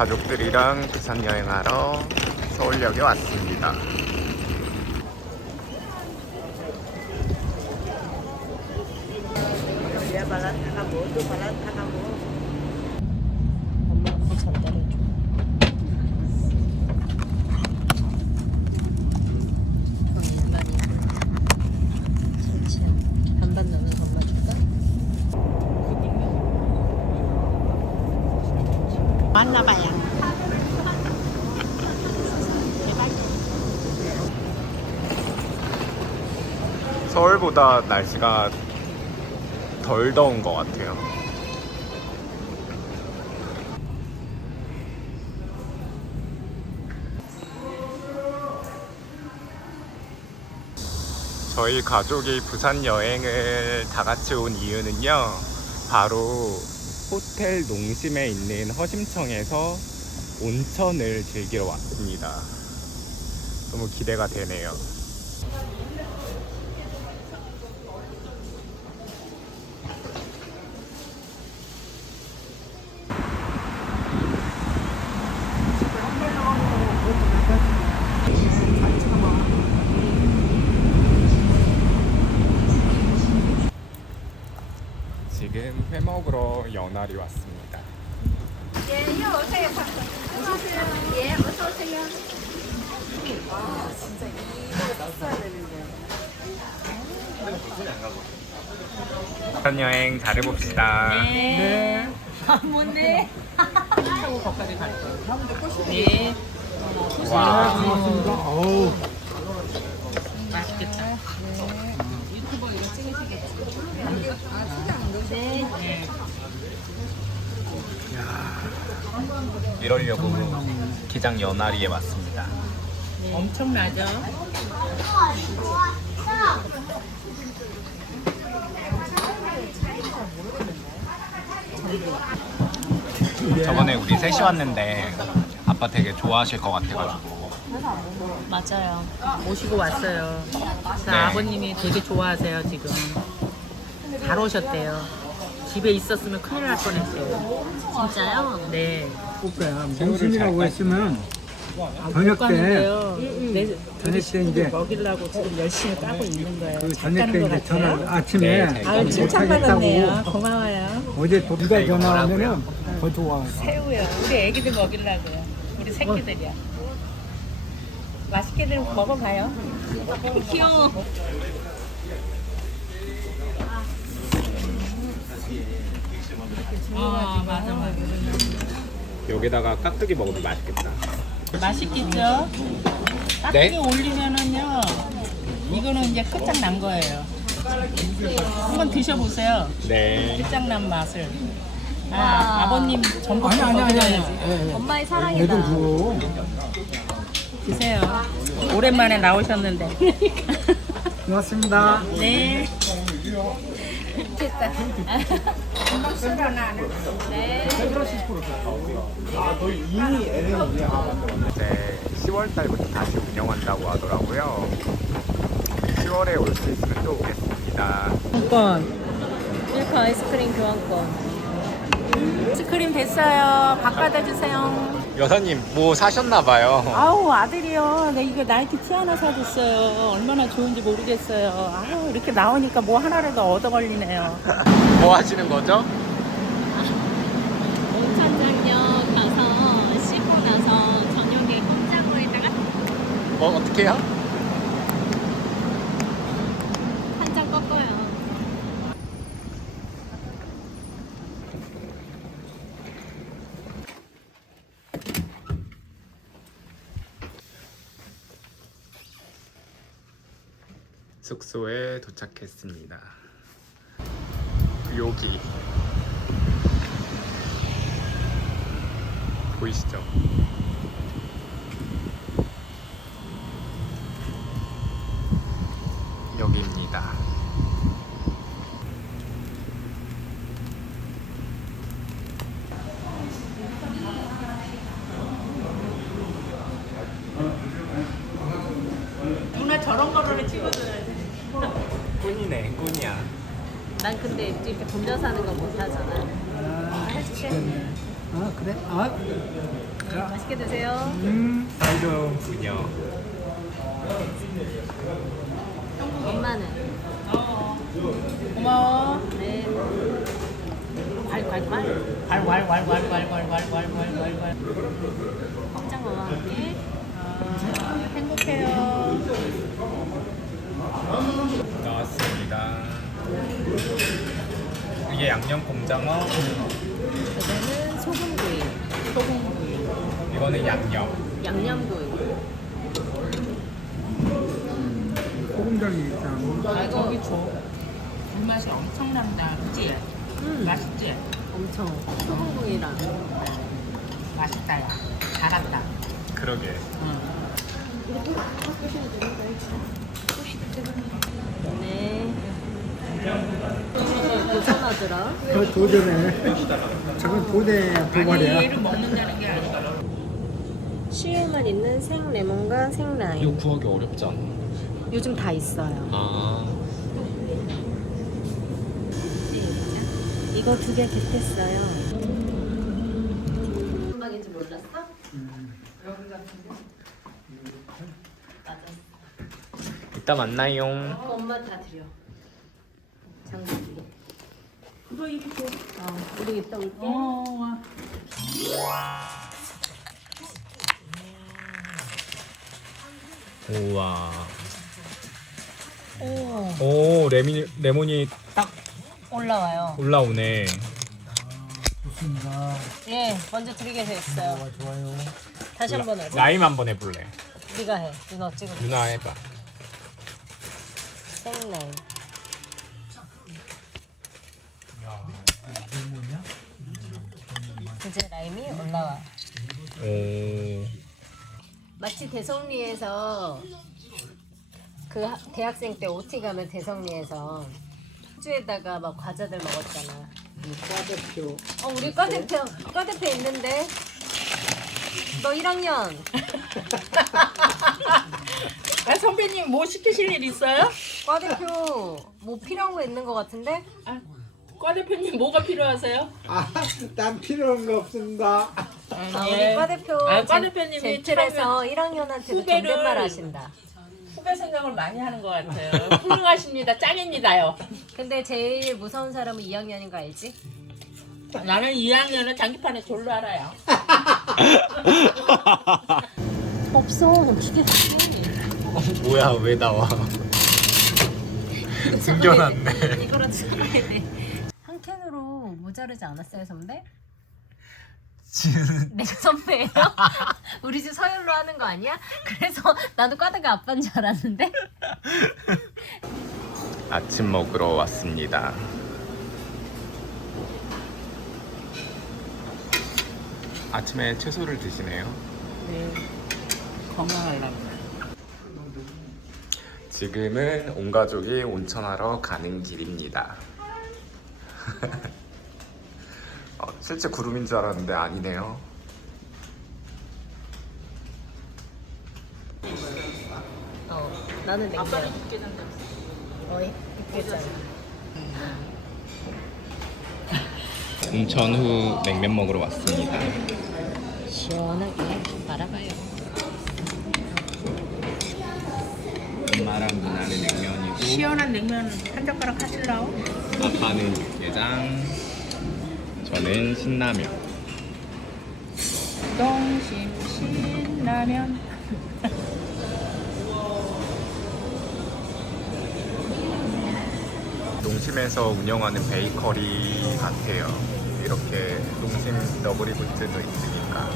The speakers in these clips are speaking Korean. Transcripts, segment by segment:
가족들이랑 부산 여행하러 서울역에 왔습니다. dia balat kamu tuh balat kamu 엄마한테 전달해줘. 얼마니? 잠시만. 반반 넣는 것만 줄까? 만나봐요 서울보다 날씨가 덜 더운 것 같아요. 저희 가족이 부산 여행을 다 같이 온 이유는요. 바로 호텔 농심에 있는 허심청에서 온천을 즐기러 왔습니다. 너무 기대가 되네요. 지금 회 연알이 왔습니다. 부산 여행 잘해봅시다. 네. 못내. 하고 거기까지 갈 거야. 네. 와, 맛있겠다. 유튜버 이거 찍으시겠지? 네. 이러려고 기장 연알이에 왔습니다. 엄청나죠? 저번에 우리 셋이 왔는데 아빠 되게 좋아하실 것 같아가지고 맞아요. 모시고 왔어요. 그래서 네. 아버님이 되게 좋아하세요, 지금. 잘 오셨대요. 집에 있었으면 큰일 날 뻔했어요. 진짜요? 네. 거야. 점심이라고 했으면 저녁 때, 가는데요. 네, 저녁 때 이제 먹이려고 지금 열심히 까고 있는 거예요. 그잘 저녁 때것 이제 전화. 아침에 네, 까는 칭찬받았네요. 못하겠다고 고마워요. 어제 누가 이거 전화 하면은 더 좋아. 새우요. 우리 애기들 먹이려고요. 우리 새끼들이야. 맛있게들 먹어봐요. 귀여워. 아 맞아 맞아. 여기다가 깍두기 먹으면 맛있겠다. 맛있겠죠? 네? 깍두기 올리면은요. 이거는 이제 끝장 난 거예요. 한번 드셔보세요. 네. 끝장 난 맛을. 아, 아버님 전복 아니 아니 아니 아니. 먹어야지. 예, 예. 엄마의 사랑이다 애들 주고 드세요. 오랜만에 나오셨는데. 고맙습니다. 네. 이제 10월 달부터 다시 운영한다고 하더라고요. 10월에 올 수 있으면 또 오겠습니다. 교환권. 1파 아이스크림 교환권 아이스크림 됐어요. 밥 받아주세요. 여사님 뭐 사셨나봐요. 아우 아들이요. 내 이거 나이키 티 하나 사줬어요. 얼마나 좋은지 모르겠어요. 아우 이렇게 나오니까 뭐 하나라도 얻어 걸리네요. 뭐 하시는 거죠? 온천장역 가서 씻고 나서 저녁에 꼼짝으로에다가 뭐 어떻게 해요? 한 잔 꺾어요 숙소에 도착했습니다. 여기 보이시죠? 여기입니다. 누나 저런 거를 찍어줘야지. 꾼이네, 꾼 이렇게 돌려 사는 거 못 하잖아 아 그래? 아 맛있게 드세요. 음. 사이드 분녀. 엄마는? 고마워. 네. 괄괄괄. 괄괄괄괄괄괄괄괄괄. 꼼장어와 함께. 행복해요. 나왔습니다. 이게 양념 곰장어, 그거는 소금구이, 소금구이. 이거는 양념. 양념구이. 소금장이 있다. 아, 저기 줘. 불맛이 엄청난다. 그치? 음, 맛있지? 엄청. 소금구이랑. 맛있다, 야. 잘한다. 그러게. 응. 네. 도전하더라. 그 도전해. 저건 도대 아니, 도발이야. 얘를 먹는다는 게 아니라. 시에만 있는 생 레몬과 생 라임. 구하기 어렵지 않아? 요즘 다 있어요. 아. 이거 두 개 겟했어요. 음악인 줄 몰랐어? 맞았어. 이따 만나요. 엄마 다 드려. 장난기. 너 이거 줘. 어, 우리 이따 올게. 어, 와. 우와. 오, 오 레미, 레몬이 딱 올라와요. 올라오네. 좋습니다. 예, 먼저 드리게 됐어요. 아, 좋아요. 다시 한번 하자. 라임 한번 해볼래. 네가 해. 누나 찍어. 누나 해봐. 생 라임. 이제 라임이 올라와. 오. 마치 대성리에서 그 하- 대학생 때 OT 가면 대성리에서 호주에다가 막 과자들 먹었잖아. 과대표. 어 우리 과대표 과대표 있는데 너 1학년 아, 선배님 뭐 시키실 일 있어요? 과대표 뭐 필요한 거 있는 거 같은데 아, 과 대표님 뭐가 필요하세요? 아, 난 필요한 거 없습니다. 아, 우리 과 대표 아, 과 대표님이 젠틀에서 1학년한테도 후배를- 존댓말 하신다. 후배 생각을 많이 하는 것 같아요. 훌륭하십니다. 짱입니다요. 근데 제일 무서운 사람은 2학년인 거 알지? 나는 2학년은 장기판에 졸로 알아요. 없어 죽였지. 뭐야 왜 나와? 숨겨놨네. 이거랑 찍어야 돼. 한 캔으로 모자르지 않았어요 선배? 내가 선배예요? 우리 집 서열로 하는 거 아니야? 그래서 나도 과대가 아빠인 줄 알았는데 아침 먹으러 왔습니다. 아침에 채소를 드시네요. 네. 건강하려고. 지금은 온 가족이 온천하러 가는 길입니다. 어, 실제 구름인 줄 알았는데 아니네요. 어 나는 냉면 아빠는 죽겠는데. 어이 있겠잖아 온천 후 냉면 먹으러 왔습니다. 시원하게 말아봐요 엄마랑 누나는 냉면이고 시원한 냉면 한 젓가락 하실라오? 아빠는 육개장, 저는 신라면. 동심 신라면. 농심에서 운영하는 베이커리 같아요. 이렇게 농심 너구리 굿즈도 있으니까.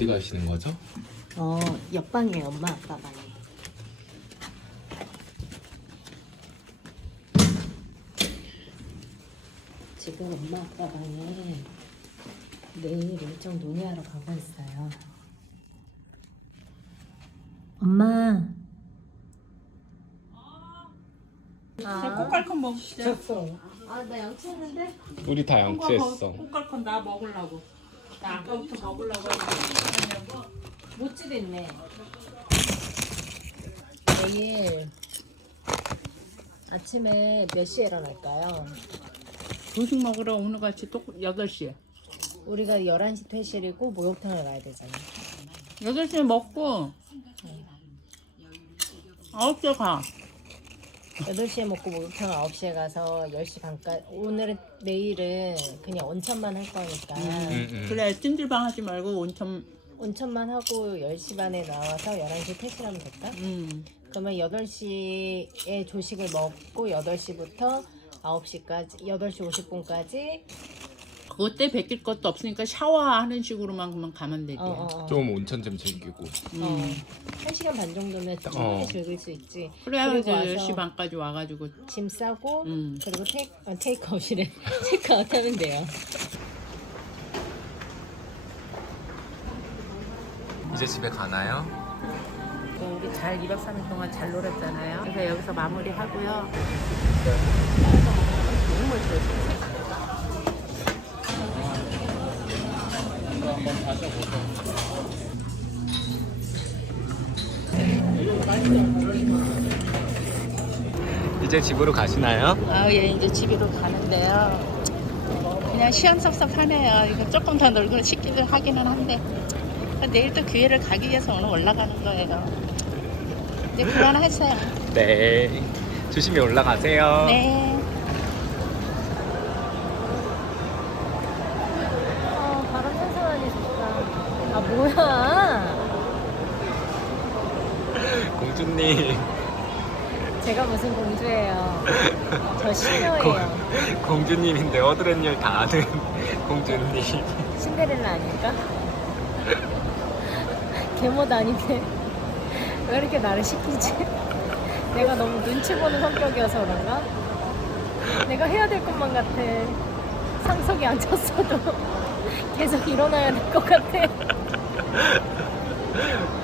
어디 가시는 거죠? 어 옆방이에요 엄마 아빠 방이 지금 엄마 아빠 방에 내일 일정 논의하러 가고 있어요 엄마 꽃갈콘 먹읍시다. 아 나 양치했는데? 우리 다 양치했어. 꽃갈콘 나 먹으려고. 나 아까부터 먹으려고 하려고. 못지 됐네. 내일 아침에 몇 시에 일어날까요? 조식 먹으러 오늘 같이 또 8시에. 우리가 11시 퇴실이고 목욕탕을 가야 되잖아. 8시에 먹고 9시에 가. 8시에 먹고 목욕탕 9시에 가서 10시 반까지 오늘은 내일은 그냥 온천만 할 거니까 음, 음. 그래 찜질방 하지 말고 온천 온천만 하고 10시 반에 나와서 11시 퇴실하면 될까? 음. 그러면 8시에 조식을 먹고 8시부터 9시까지 8시 50분까지 그것 때 베낄 것도 없으니까 샤워하는 식으로만 그만 가면 되지. 어, 어, 어. 좀 온천 좀 즐기고. 음. 어, 1시간 반 정도면 충분히 어. 즐길 수 있지. 그래야 그리고 이제 와서 10시 반까지 와가지고 짐 싸고 음. 그리고 테이크, 어, 테이크아웃이래. 체크아웃 하면 돼요. 이제 집에 가나요? 또 우리 잘 2박 3일 동안 잘 놀았잖아요. 그래서 여기서 마무리하고요. 이제 집으로 가시나요? 아, 예, 이제 집으로 가는데요. 그냥 시원섭섭하네요. 이거 조금 더 놀고 싶기도 하기는 한데 내일 또 교회를 가기 위해서 오늘 올라가는 거예요. 이제 그만하세요. 네. 조심히 올라가세요. 네. 아, 바람 선선하니 좋다. 아, 뭐야. 공주님. 제가 무슨 공주예요. 저 시녀예요. 공, 공주님인데 어드렛일 다 아는 공주님. 신데렐라 아닐까? 개못 아닌데. 왜 이렇게 나를 시키지? 내가 너무 눈치 보는 성격이어서 그런가? 내가 해야 될 것만 같아. 상석에 앉았어도 계속 일어나야 될 것 같아.